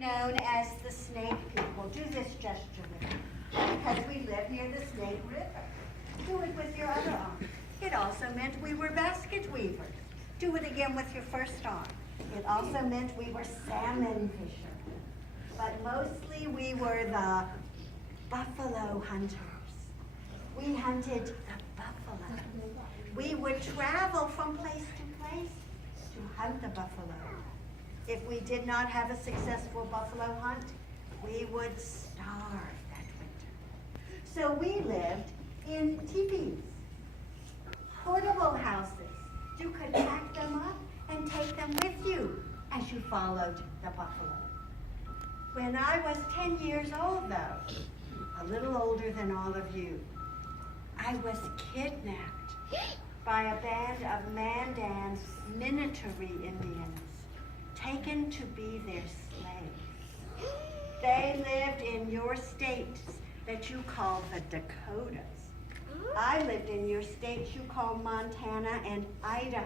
Known as the Snake People. Do this gesture with me, because we live near the Snake River. Do it with your other arm. It also meant we were basket weavers. Do it again with your first arm. It also meant we were salmon fishermen. But mostly we were the buffalo hunters. We hunted the buffalo. We would travel from place to place to hunt the buffalo. If we did not have a successful buffalo hunt, we would starve that winter. So we lived in teepees, portable houses. You could pack them up and take them with you as you followed the buffalo. When I was 10 years old, though, a little older than all of you, I was kidnapped by a band of Mandan Minnetonka Indians, taken to be their slaves. They lived in your states that you call the Dakotas. I lived in your states you call Montana and Idaho,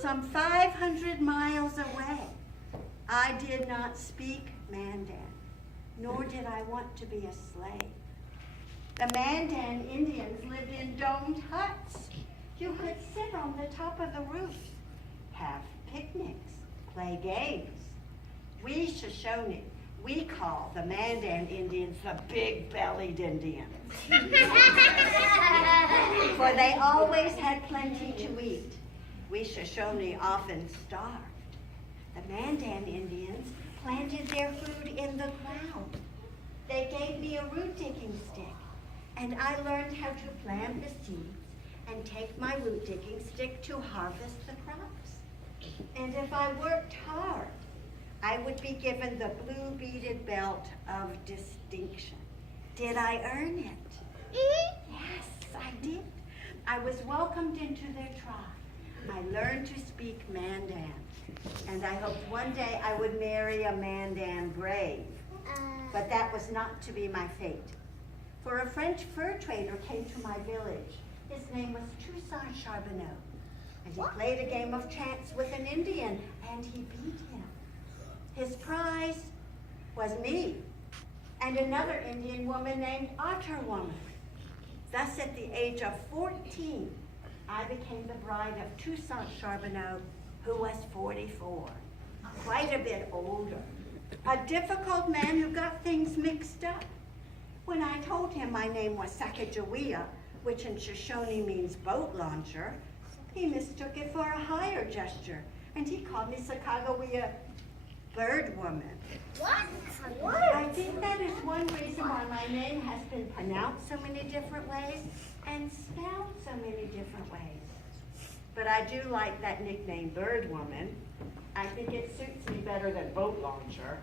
some 500 miles away. I did not speak Mandan, nor did I want to be a slave. The Mandan Indians lived in domed huts. You could sit on the top of the roof, have picnics, play games. We Shoshone, we call the Mandan Indians the big-bellied Indians. For they always had plenty to eat. We Shoshone often starved. The Mandan Indians planted their food in the ground. They gave me a root-digging stick, and I learned how to plant the seeds and take my root-digging stick to harvest the crops. And if I worked hard, I would be given the blue beaded belt of distinction. Did I earn it? Yes, I did. I was welcomed into their tribe. I learned to speak Mandan, and I hoped one day I would marry a Mandan brave. But that was not to be my fate. For a French fur trader came to my village. His name was Toussaint Charbonneau. And he played a game of chance with an Indian, and he beat him. His prize was me, and another Indian woman named Otter Woman. Thus, at the age of 14, I became the bride of Toussaint Charbonneau, who was 44, quite a bit older, a difficult man who got things mixed up. When I told him my name was Sacajawea, which in Shoshone means boat launcher, he mistook it for a higher gesture, and he called me Sacajawea Bird Woman. What? I think that is one reason why my name has been pronounced so many different ways and spelled so many different ways. But I do like that nickname, Bird Woman. I think it suits me better than boat launcher.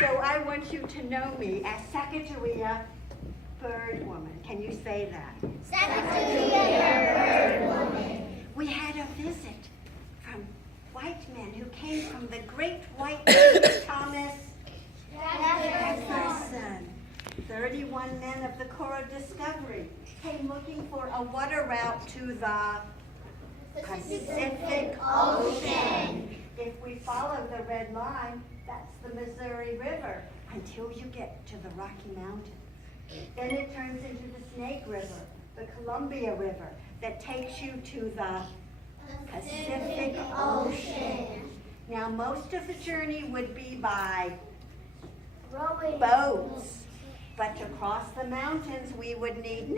So I want you to know me as Sacajawea Bird Woman. Can you say that? Sacajawea Bird Woman. We had a visit from white men who came from the great white Thomas Jefferson. 31 men of the Corps of Discovery came looking for a water route to the Pacific Ocean. If we follow the red line, that's the Missouri River until you get to the Rocky Mountains. Then it turns into the Snake River, the Columbia River, that takes you to the Pacific Ocean. Now, most of the journey would be by boats, but to cross the mountains, we would need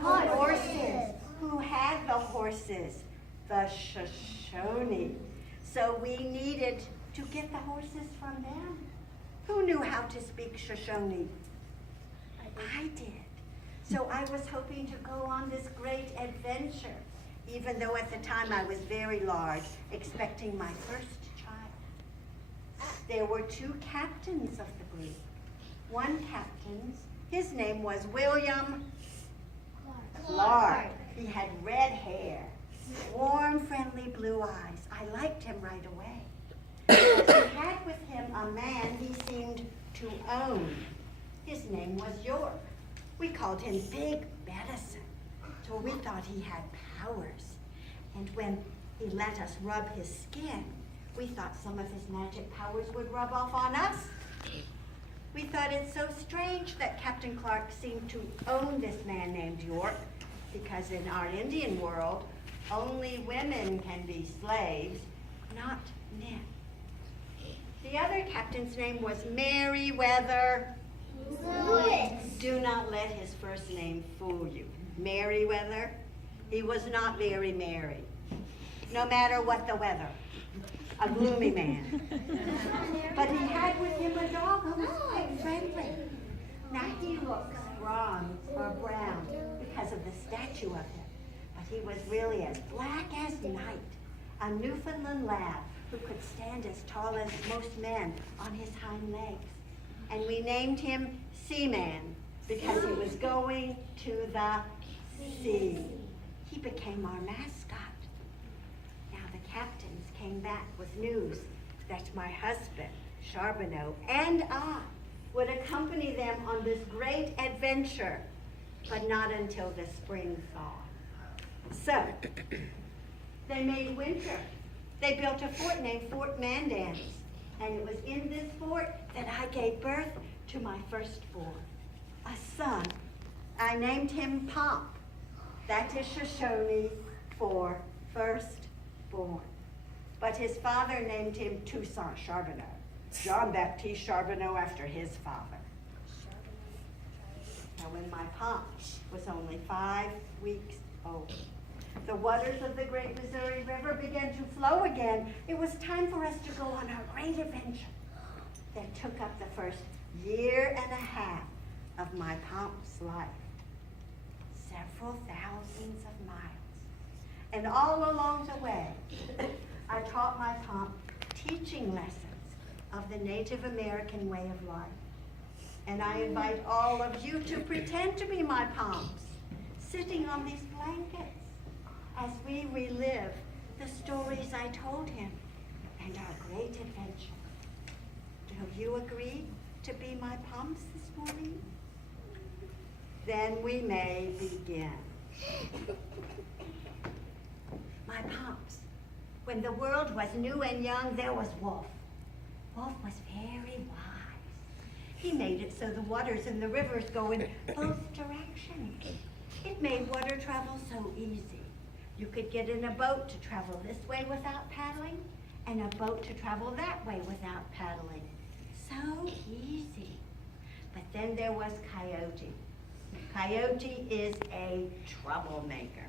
horses. Who had the horses? The Shoshone. So we needed to get the horses from them. Who knew how to speak Shoshone? I did. So I was hoping to go on this great adventure, even though at the time I was very large, expecting my first child. There were two captains of the group. One captain, his name was William Clark. He had red hair, warm, friendly blue eyes. I liked him right away. He had with him a man he seemed to own. His name was York. We called him Big Medicine, for we thought he had powers. And when he let us rub his skin, We thought some of his magic powers would rub off on us. We thought it so strange that Captain Clark seemed to own this man named York, because in our Indian world, only women can be slaves, not men. The other captain's name was Merryweather Lewis. Do not let his first name fool you. Merryweather, he was not very merry, no matter what the weather. A gloomy man. But he had with him a dog who was quite friendly. Now he looks bronze or brown because of the statue of him, but he was really as black as night, a Newfoundland lab who could stand as tall as most men on his hind legs. And we named him Seaman because he was going to the sea. He became our mascot. Now the captains came back with news that my husband, Charbonneau, and I would accompany them on this great adventure, but not until the spring thaw. So, they made winter. They built a fort named Fort Mandans, and it was in this fort that I gave birth to my firstborn, a son. I named him Pomp. That is Shoshone for firstborn. But his father named him Toussaint Charbonneau, Jean-Baptiste Charbonneau after his father. Now when my Pomp was only 5 weeks old, the waters of the great Missouri River began to flow again. It was time for us to go on our great adventure that took up the first year and a half of my Pomp's life. Several thousands of miles. And all along the way, I taught my Pomp teaching lessons of the Native American way of life. And I invite all of you to pretend to be my Pomps, sitting on these blankets as we relive the stories I told him and our great adventure. Do you agree to be my Pomps this morning? Then we may begin. My Pomps, when the world was new and young, there was Wolf. Wolf was very wise. He made it so the waters and the rivers go in both directions. It made water travel so easy. You could get in a boat to travel this way without paddling, and a boat to travel that way without paddling. So easy. But then there was Coyote. Coyote is a troublemaker.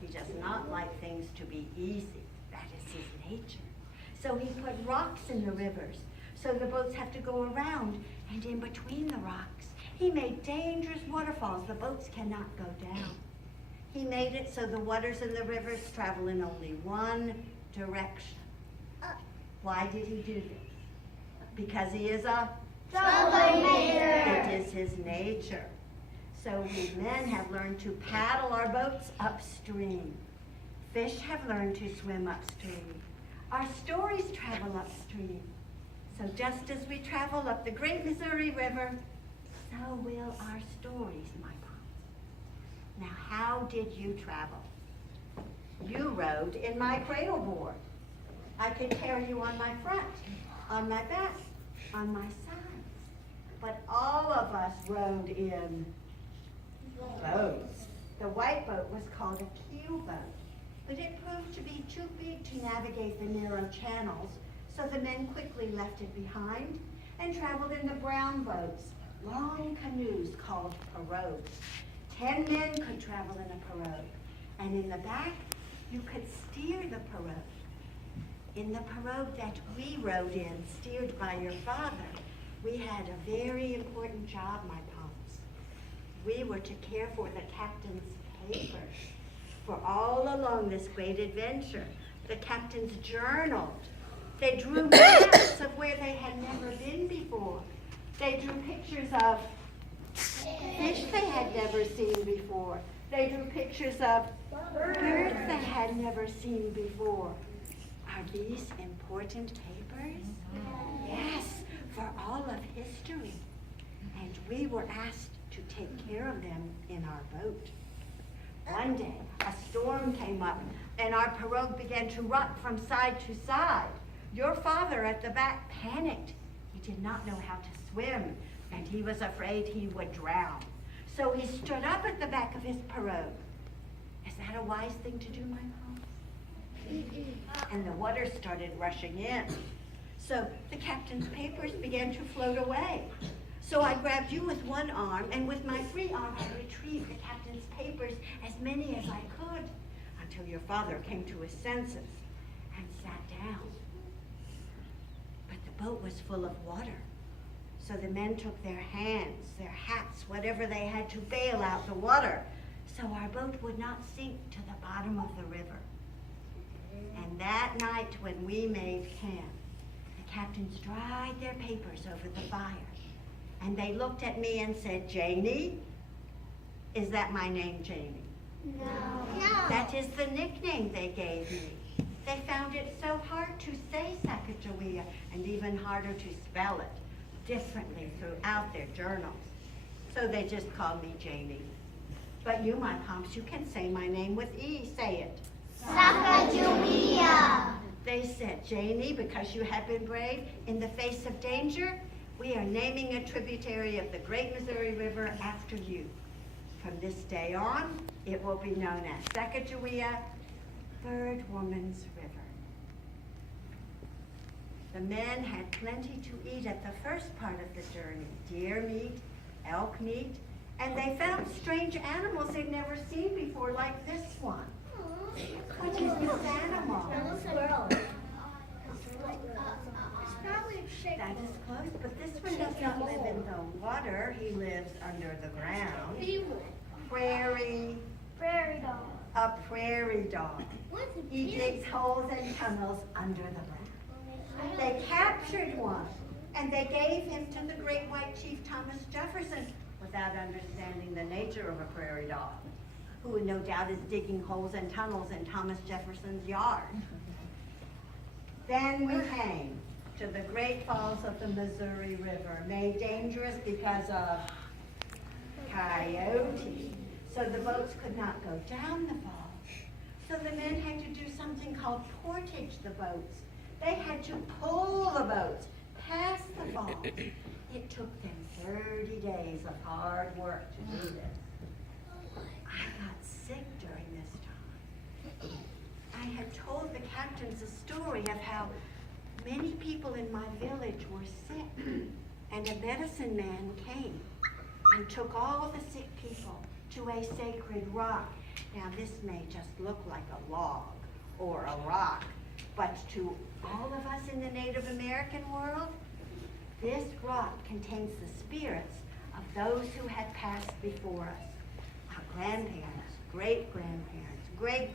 He does not like things to be easy. That is his nature. So he put rocks in the rivers, so the boats have to go around, and in between the rocks, he made dangerous waterfalls the boats cannot go down. He made it so the waters in the rivers travel in only one direction. Why did he do this? Because he is a troublemaker. It is his nature. So we men have learned to paddle our boats upstream. Fish have learned to swim upstream. Our stories travel upstream. So just as we travel up the great Missouri River, so will our stories, my Pomps. Now, how did you travel? You rode in my cradle board. I could carry you on my front, on my back, on my sides. But all of us rode in boats. The white boat was called a keel boat, but it proved to be too big to navigate the narrow channels, so the men quickly left it behind and traveled in the brown boats, long canoes called pirogues. 10 men could travel in a pirogue, and in the back, you could steer the pirogue. In the pirogue that we rode in, steered by your father, we had a very important job, my Pomps. We were to care for the captain's papers. For all along this great adventure, the captains journaled. They drew maps of where they had never been before. They drew pictures of fish they had never seen before. They drew pictures of birds they had never seen before. Are these important papers? Yes, for all of history. And we were asked to take care of them in our boat. One day, a storm came up, and our pirogue began to rock from side to side. Your father at the back panicked. He did not know how to swim, and he was afraid he would drown. So he stood up at the back of his pirogue. Is that a wise thing to do, my Pops? And the water started rushing in. So the captain's papers began to float away. So I grabbed you with one arm, and with my free arm I retrieved the captain's papers, as many as I could, until your father came to his senses and sat down. But the boat was full of water. So the men took their hands, their hats, whatever they had to bail out the water, so our boat would not sink to the bottom of the river. And that night when we made camp, the captains dried their papers over the fire. And they looked at me and said, Janie? Is that my name, Janie? No. That is the nickname they gave me. They found it so hard to say Sacajawea and even harder to spell it differently throughout their journals. So they just called me Janie. But you, my Pomps, you can say my name with E. Say it. Sacajawea. They said, Janie, because you have been brave in the face of danger, we are naming a tributary of the Great Missouri River after you. From this day on, it will be known as Sacajawea, Third Woman's River. The men had plenty to eat at the first part of the journey, deer meat, elk meat, and they found strange animals they'd never seen before, like this one. What is this animal? Squirrel. That is close, but this one does not live in the water. He lives under the ground. Prairie, dog. a prairie dog. He digs holes and tunnels under the ground. They captured one, and they gave him to the great white chief Thomas Jefferson without understanding the nature of a prairie dog, who no doubt is digging holes and tunnels in Thomas Jefferson's yard. Then we came to the great falls of the Missouri River, made dangerous because of coyotes. So the boats could not go down the falls. So the men had to do something called portage the boats. They had to pull the boats past the falls. It took them 30 days of hard work to do this. I got sick during this time. I had told the captains a story of how many people in my village were sick, and a medicine man came and took all the sick people to a sacred rock. Now this may just look like a log or a rock, but to all of us in the Native American world, this rock contains the spirits of those who had passed before us. Our grandparents, great-grandparents, great-great